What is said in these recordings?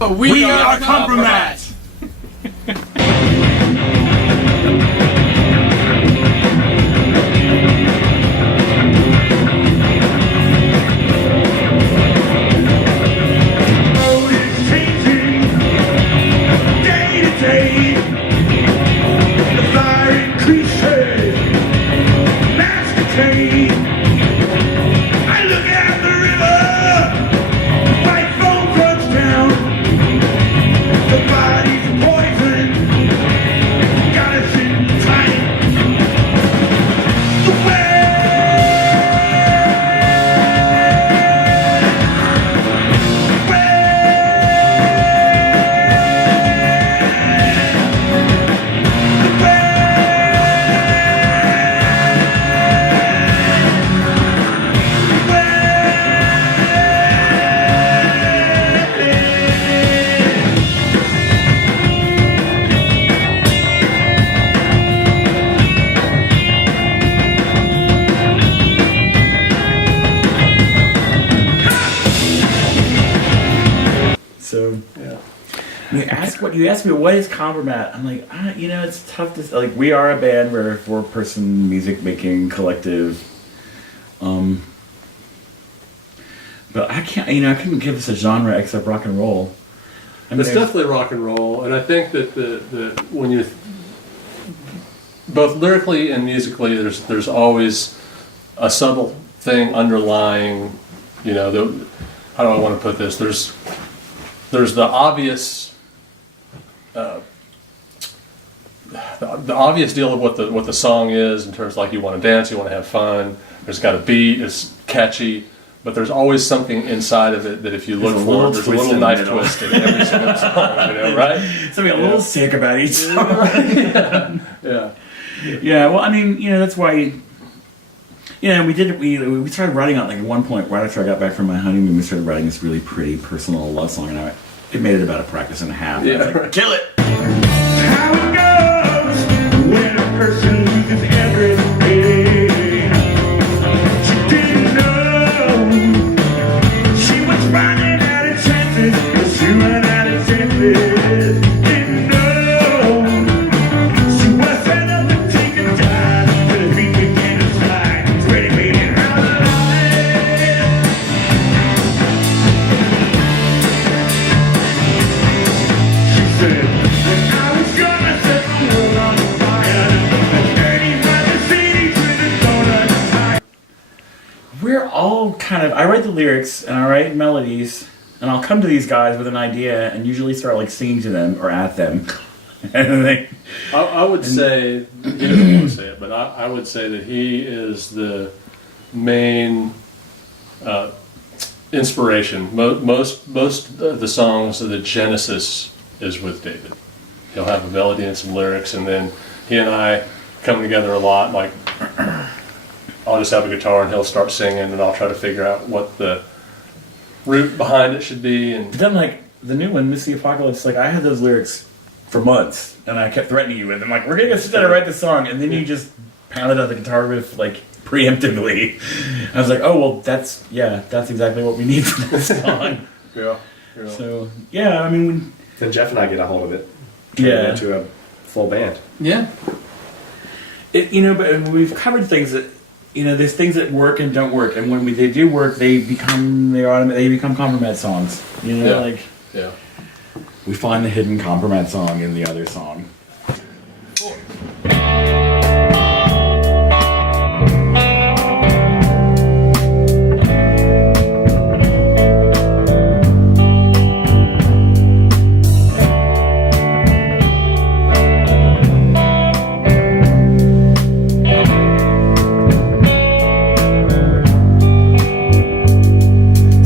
We are KOMPROMAT. So yeah. You ask me what is KOMPROMAT? I'm like, it's tough to like. We are a band. We're a 4-person music making collective. But I can't. I couldn't give us a genre except rock and roll. It's definitely rock and roll, and I think that the when you both lyrically and musically, there's always a subtle thing underlying. How do I want to put this? There's the obvious. The obvious deal of what the song is in terms of like you want to dance, you want to have fun. There's got a beat, it's catchy, but there's always something inside of it that if you look for, there's a little knife twist in every single song, right? Something a little sick about each song. Yeah. Well, that's why. We started writing on like at one point right after I got back from my honeymoon. We started writing this really pretty personal love song, and it made it about a practice and a half. Yeah, I was like, kill it. How it goes when a person loses everything. She didn't know she was running out of chances. She ran out of chances. Didn't know she was set up to take a dive. But the beat began to slide. Ready, waiting, out of She said, we're all kind of. I write the lyrics and I write melodies, and I'll come to these guys with an idea and usually start like singing to them or at them. I would say he doesn't want to say it, but I would say that he is the main inspiration. Most of the songs, the genesis is with David. He'll have a melody and some lyrics, and then he and I come together a lot. Like, I'll just have a guitar and he'll start singing, and I'll try to figure out what the root behind it should be. And then, like the new one, Miss the Apocalypse, like I had those lyrics for months, and I kept threatening you with them. Like, we're gonna sit down and write this song, and then you just pounded out the guitar riff like preemptively. I was like, oh well, that's exactly what we need for this song. Yeah. So yeah, then Jeff and I get a hold of it. Turn it into a full band. Yeah. But we've covered things that, there's things that work and don't work, and when they do work, they become KOMPROMAT songs. Yeah. We find the hidden KOMPROMAT song in the other song.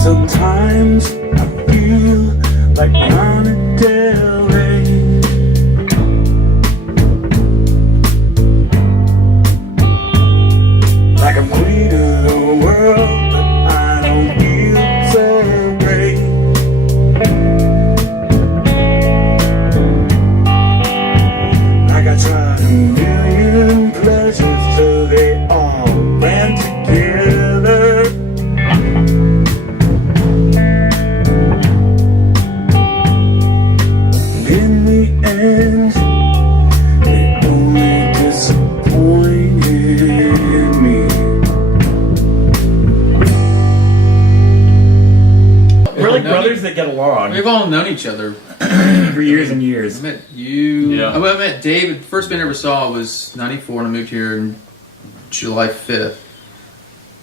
Sometimes I feel like Lana Del Rey. brothers that get along We've all known each other. for years and I years. met you. Yeah. I met David. First band I ever saw was '94, and I moved here in July 5th.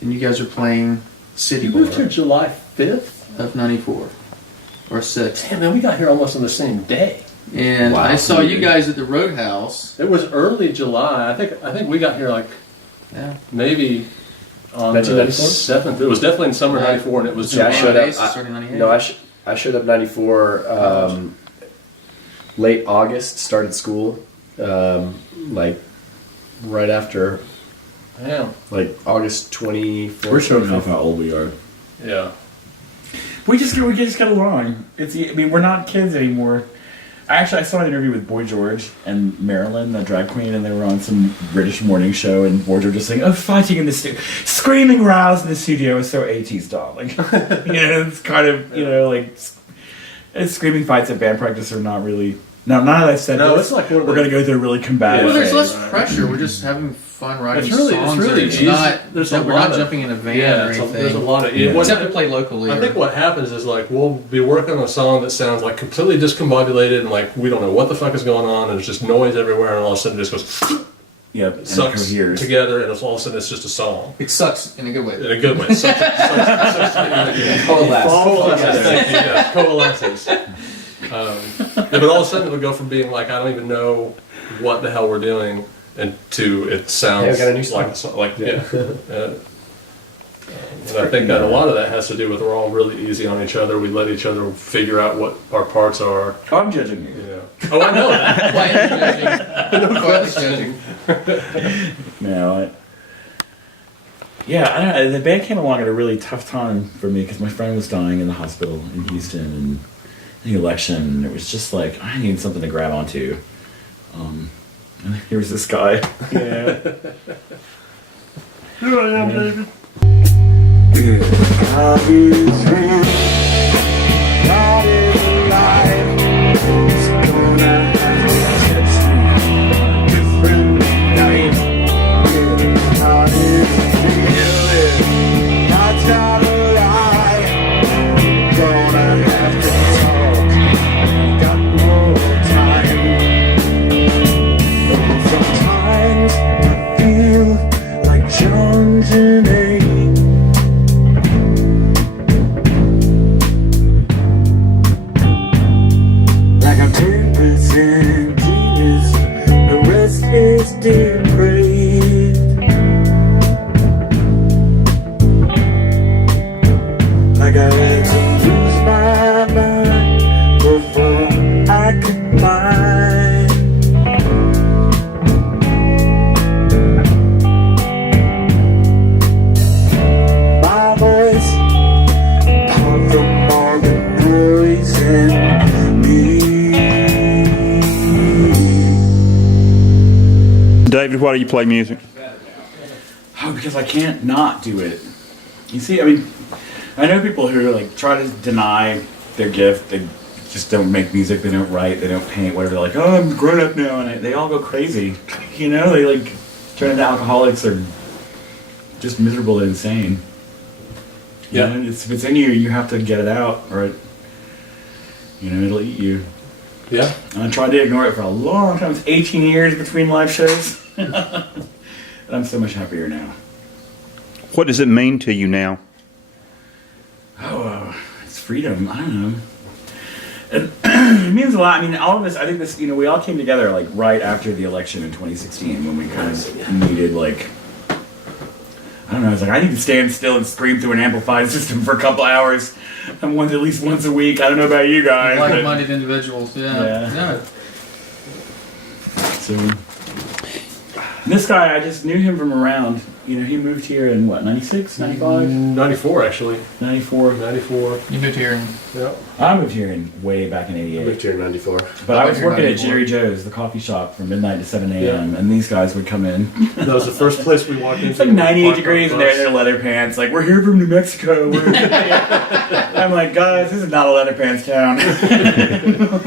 And you guys are playing City You Bar moved here July 5th? of '94 or 6. Damn, man, we got here almost on the same day. And Wow. I saw you guys at the Roadhouse. It was early July. I think we got here like Yeah. maybe on the 1994? 7th. It was definitely in summer Right. '94, and it was Yeah, I July. showed up. Basis starting 98. No, I showed up '94. Late August, started school. Like right after, Yeah. like August 24th. We're showing off how old we are. Yeah. We just get along. We're not kids anymore. I saw an interview with Boy George and Marilyn, the drag queen, and they were on some British morning show, and Boy George was saying, "Oh, fighting in the studio, screaming rows in the studio is so 80s, darling." It's kind of it's screaming fights at band practice are not really. No, now that I've said No, this, it's like one of we're the- going to go through a really combative. Well, there's phase. less pressure. We're just having fun writing It's really songs. It's easy. not. There's a we're lot not of- jumping in a van Yeah, or anything. there's a lot of. Yeah. What- Except to play locally. I think what happens is like we'll be working on a song that sounds like completely discombobulated and like we don't know what the fuck is going on and there's just noise everywhere and all of a sudden it just goes Yep, and sucks coheres. together and all of a sudden it's just a song it sucks in a good way. in a good way. Coalesces. Thank you. Yeah, coalesces. But all of a sudden it'll go from being like I don't even know what the hell we're doing and to it sounds Hey, I got a new song. like a song. Like yeah. And I think that a lot of that has to do with we're all really easy on each other. We let each other figure out what our parts are. Oh, I'm judging you. Yeah. Oh, I know that. Quietly judging. No, I don't know. The band came along at a really tough time for me because my friend was dying in the hospital in Houston and the election. And it was just like, I needed something to grab onto. And here was this guy. Yeah. Here I am, David. God is real. God is alive. It's gonna have to touch me. Different night. Yeah, God is real. God's not a lie. Gonna have to talk. Got more time. Sometimes I feel like John Janae. Like I'm 10% genius, the rest is depraved. Like I had to lose my mind before I could find. My voice, apart from all the noise and me. David, why do you play music? Oh, because I can't not do it. You see, I mean, I know people who like try to deny their gift. They just don't make music. They don't write. They don't paint. Whatever. They're like, oh, I'm grown up now, and they all go crazy. You know, they like turn into alcoholics or just miserable and insane. You Yeah. know, if it's in you, you have to get it out, or it'll eat you. Yeah. And I tried to ignore it for a long time. It's 18 years between live shows. And I'm so much happier now. What does it mean to you now? Oh, it's freedom. I don't know. And it means a lot. I mean, all of this, I think this, we all came together like right after the election in 2016 when we kind of needed like, I don't know, it's like I need to stand still and scream through an amplified system for a couple hours. At least once a week. I don't know about you guys. but- Like-minded individuals. Yeah. Yeah. So, this guy, I just knew him from around. He moved here in what, 96, 95, 94 actually. 94. 94. You moved here and Yeah. I moved here way back in I moved 88. here in '94. But I was Here in working at 94. Jerry Joe's, the coffee shop, from midnight to 7 a.m. And these guys would come in. That was the first place we walked into. It's like 98 degrees and they're in their leather pants. Like, we're here from New Mexico. I'm like, guys, this is not a leather pants town.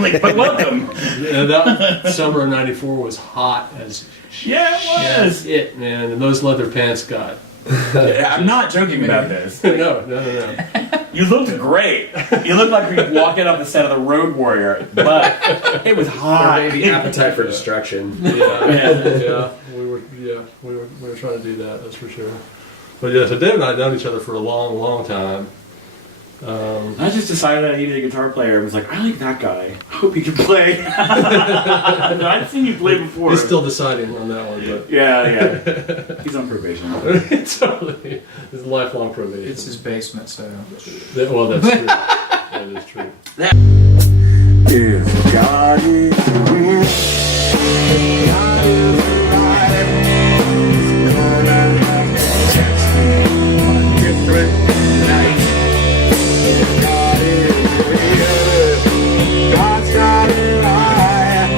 Like, but welcome. Yeah, that summer of '94 was hot as Yeah, it was. it, man. And those leather pants got. I'm not joking about this. No. You looked great. You looked like you were walking up the set of The Road Warrior, but it was Or hot. maybe Appetite for Destruction. Yeah, we were trying to do that. That's for sure. But yeah, so Dave and I have known each other for a long, long time. I just decided I needed a guitar player and was like, I like that guy. I hope he can play. I've seen you play before. He's still deciding on that one, but Yeah. He's on probation. totally, it's lifelong probation. It's his basement, so. Well, that's true. That is true. If God is real, God is alive, He's gonna have to test me on a different night. If God is real, God's not alive,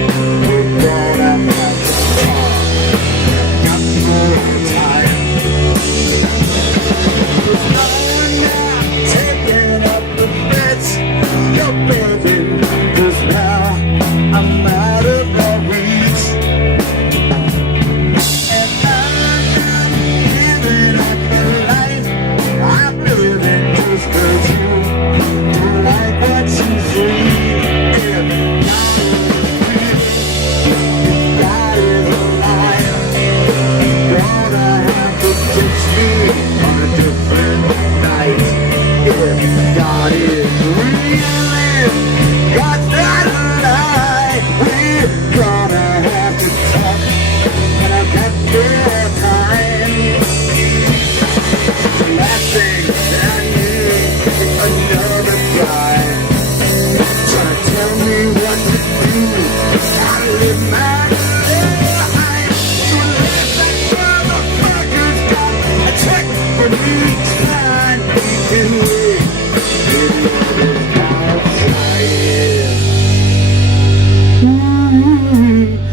we're gonna have to talk. Got more time. There's no one now taking up the bets. You're begging. 'Cause now I'm out of your reach, and I'm not living up the life I'm living just 'cause you don't like what you see. If God is alive, you're gonna have to teach me on a different night. If God is real, God's not alive. We're gonna have to talk, and I've got more time. The last thing that I need is another guy trying to tell me what to do, how to live my life. So last that motherfucker's got a check from each side.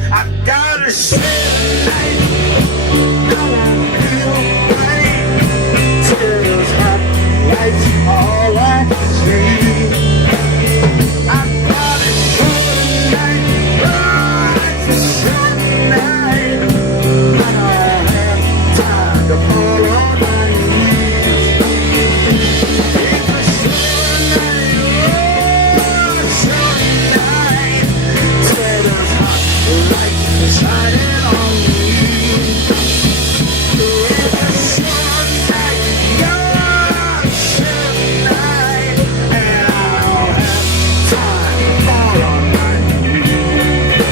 I've got a shit light. I won't feel right. Tears hot lights all I see. I've got a short night. Oh, it's a short night. I don't have time to fall on my knees. It's a short night. Oh, a short night. Tears hot lights shining on me. It's a short night. Oh, a short night. And I don't have time to fall on my knees.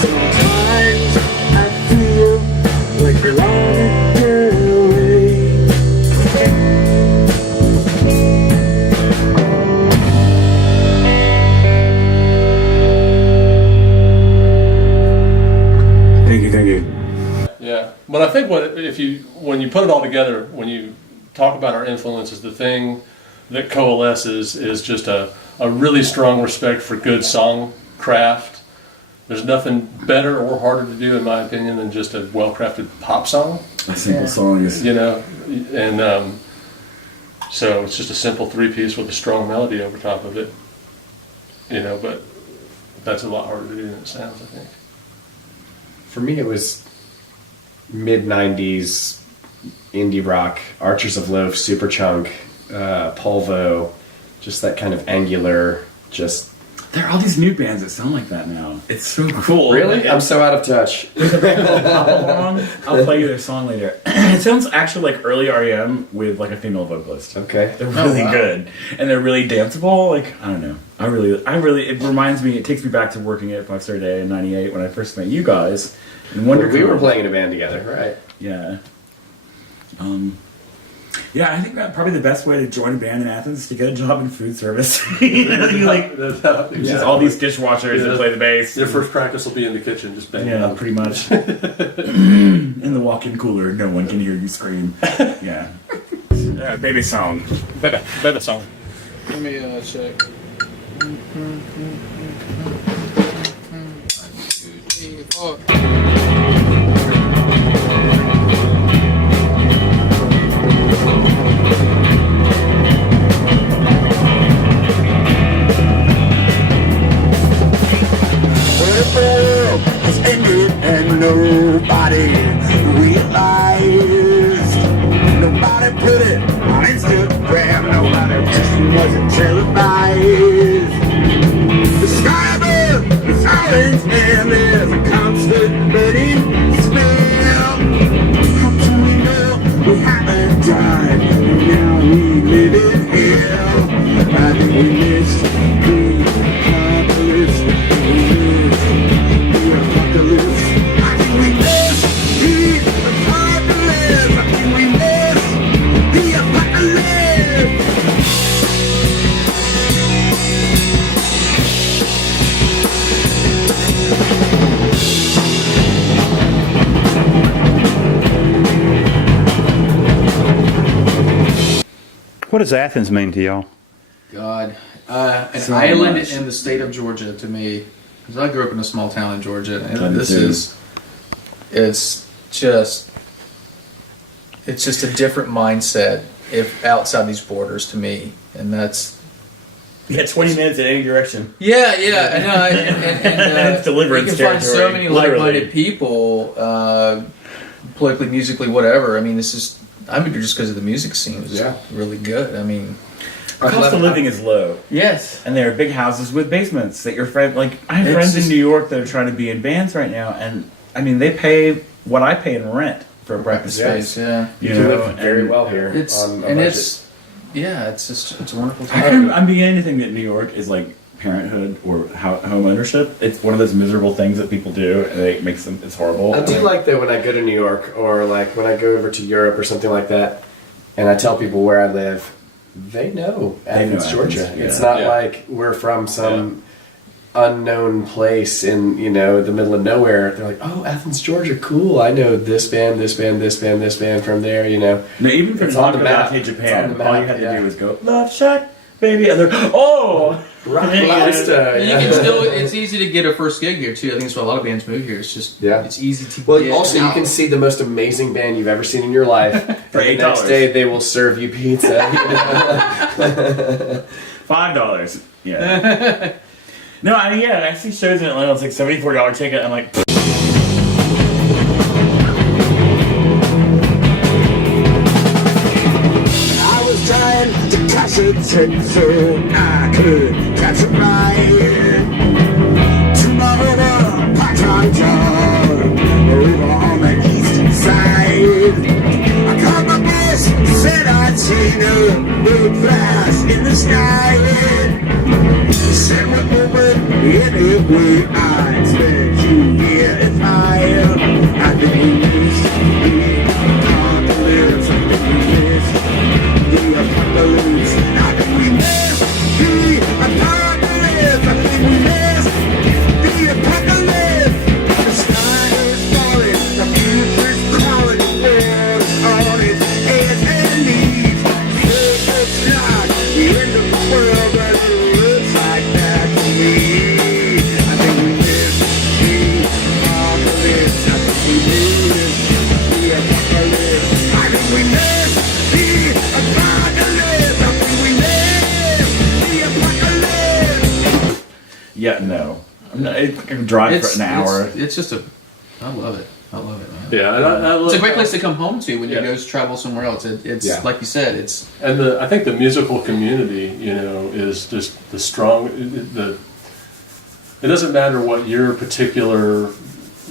Sometimes I feel like I wanna get away. Thank you. Yeah, but I think when you put it all together, when you talk about our influences, the thing that coalesces is just a really strong respect for good song craft. There's nothing better or harder to do, in my opinion, than just a well-crafted pop song. A simple song is. You know, and so it's just a simple three-piece with a strong melody over top of it. You know, but that's a lot harder to do than it sounds, I think. For me, it was mid-90s indie rock, Archers of Loaf, Superchunk, Polvo, just that kind of angular, just... There are all these new bands that sound like that now. It's so cool. Really? I'm so out of touch. I'll play you their song later. It sounds actually like early REM with like a female vocalist. Okay. They're really good, and they're really danceable. Like I don't know, I really. It reminds me. It takes me back to working at 5 Star Day in '98 when I first met you guys. And We were playing in a band together, right? Yeah. Yeah, I think that probably the best way to join a band in Athens is to get a job in food service. You like just all these dishwashers that play the bass. Your first practice will be in the kitchen, just banging. Yeah, pretty much. In the walk-in cooler, no one can hear you scream. Yeah. Baby song. Better song. Let me check. 1, 2, 3, 4. Nobody realized. Nobody put it on Instagram. we live in hell. I think we miss the apocalypse. The apocalypse. I think we miss the apocalypse. I think we miss the apocalypse. What does Athens mean to y'all? God, an So island much. in the state of Georgia to me, because I grew up in a small town in Georgia, and Kind of this too. it's just a different mindset if outside these borders to me, and that's You got 20 minutes in any direction. yeah, I know, and It's deliverance you can find so territory, many literally. like-minded people, politically, musically, whatever. I mean, this is. I moved here just because of the music scene was Yeah. really good. I mean, The cost of living is low. yes. And there are big houses with basements that your friend, like, I have It's friends in just- New York that are trying to be in bands right now, and I mean, they pay what I pay in rent for a breakfast Yeah. space. Yeah. You can live very well here. It's on a and budget. it's it's a wonderful I time. I'm beginning to think that New York is like parenthood or home ownership. It's one of those miserable things that people do, and it makes them. It's horrible. I do like that when I go to New York or like when I go over to Europe or something like that, and I tell people where I live, they know Athens, Athens, Georgia. yeah. It's not Yeah. like we're from some unknown place in the middle of nowhere. They're like, oh, Athens, Georgia, cool. I know this band, this band, this band, this band from there. No, even for It's on the Taco map. Bell It's Japan, on the all map, you had to yeah. do was go Love Shack, baby, and they're oh. Rock And then you get- Lobster, And you yeah. can still. It's easy to get a first gig here too. I think that's why a lot of bands move here. It's just Yeah. It's easy to. Well, get also you out. can see the most amazing band you've ever seen in your life. For and the next $8. day they will serve you pizza. $5. Yeah. No, I see shows in Atlanta. It's like $74 ticket. I'm like, I was trying to cash a check so I could catch a ride to my other part-time job over on the eastern side. I called my boss, said I'd seen a big flash in the sky. He said we're open anyway. I expect you here if I think we miss the apocalypse. I think we miss the apocalypse. I think we miss the apocalypse. I think we miss the apocalypse. The sky is falling, the future's crawling, the world's on its hands and knees. It's not the end of the world, but it looks like that to me. I think we miss the apocalypse. I think we miss the apocalypse. I think we miss the apocalypse. I think we miss the apocalypse. yeah, no. I'm not, I can drive for an hour. It's just a. I love it. I love it, man. Yeah, and I It's look, a great place to come home to when Yeah. you go travel somewhere else. It's Yeah. like you said. It's And I think the musical community, is just the strong. It doesn't matter what your particular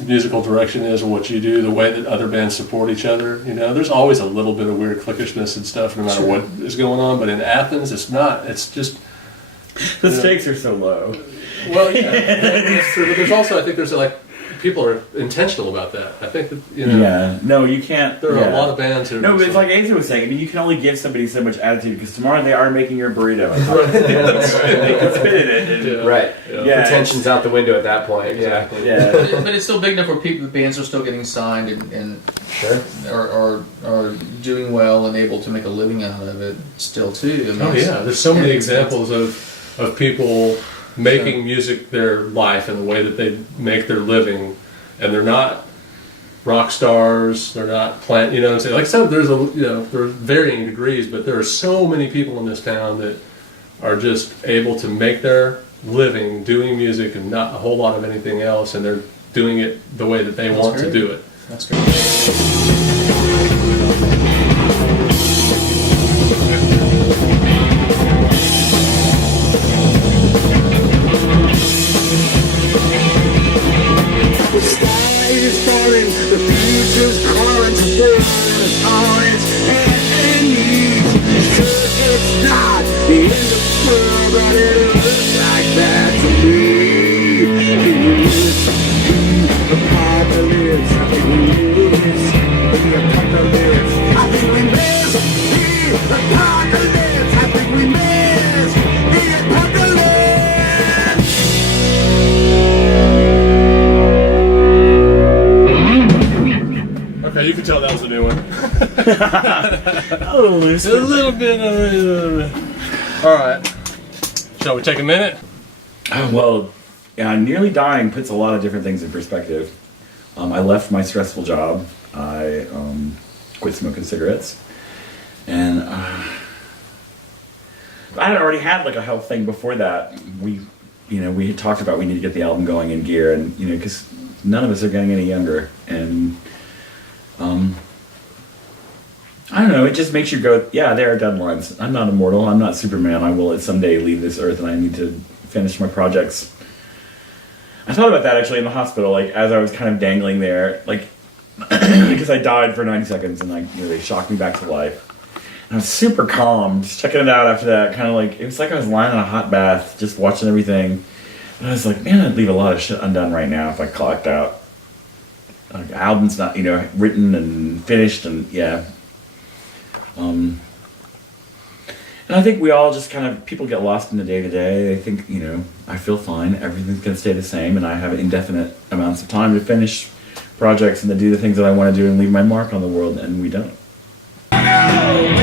musical direction is or what you do. The way that other bands support each other, there's always a little bit of weird cliquishness and stuff, no matter what is going on. But in Athens, it's not. It's just The stakes are so low. well, yeah. That's true. But there's also, I think, there's like people are intentional about that. I think that Yeah. No, you can't. there are yeah. a lot of bands who. No, but it's like Asia was saying. I mean, you can only give somebody so much attitude because tomorrow they are making your burrito. They can spit in it. And, Yeah. Right. Yeah, Pretension's out the window at that point. Exactly. yeah. but it's still big enough where the bands are still getting signed and Sure. are doing well and able to make a living out of it still too. I mean, Oh it's- yeah, there's so many yeah, examples of people making music their life and the way that they make their living, and they're not rock stars. They're not plant. You know what I'm saying? Like there's there's varying degrees, but there are so many people in this town that are just able to make their living doing music and not a whole lot of anything else, and they're doing it the way that they want to great. do it. That's great. The sky is falling, the future's calling to us on its hands and knees. you can tell that was a new one. Oh, loose. A little bit. All right. Shall we take a minute? Well, yeah, nearly dying puts a lot of different things in perspective. I left my stressful job. I quit smoking cigarettes, and I had already had like a health thing before that. We had talked about we need to get the album going in gear, and because none of us are getting any younger, and I don't know. It just makes you go, yeah, there are deadlines. I'm not immortal. I'm not Superman. I will someday leave this earth, and I need to finish my projects. I thought about that actually in the hospital, like as I was kind of dangling there, like because I died for 90 seconds, and they shocked me back to life. And I was super calm, just checking it out after that. Kind of like it was like I was lying in a hot bath, just watching everything. And I was like, man, I'd leave a lot of shit undone right now if I clocked out. Like, album's not written and finished, and yeah. And I think we all just kind of, people get lost in the day-to-day. They think, I feel fine, everything's going to stay the same, and I have indefinite amounts of time to finish projects and to do the things that I want to do and leave my mark on the world, and we don't. Oh,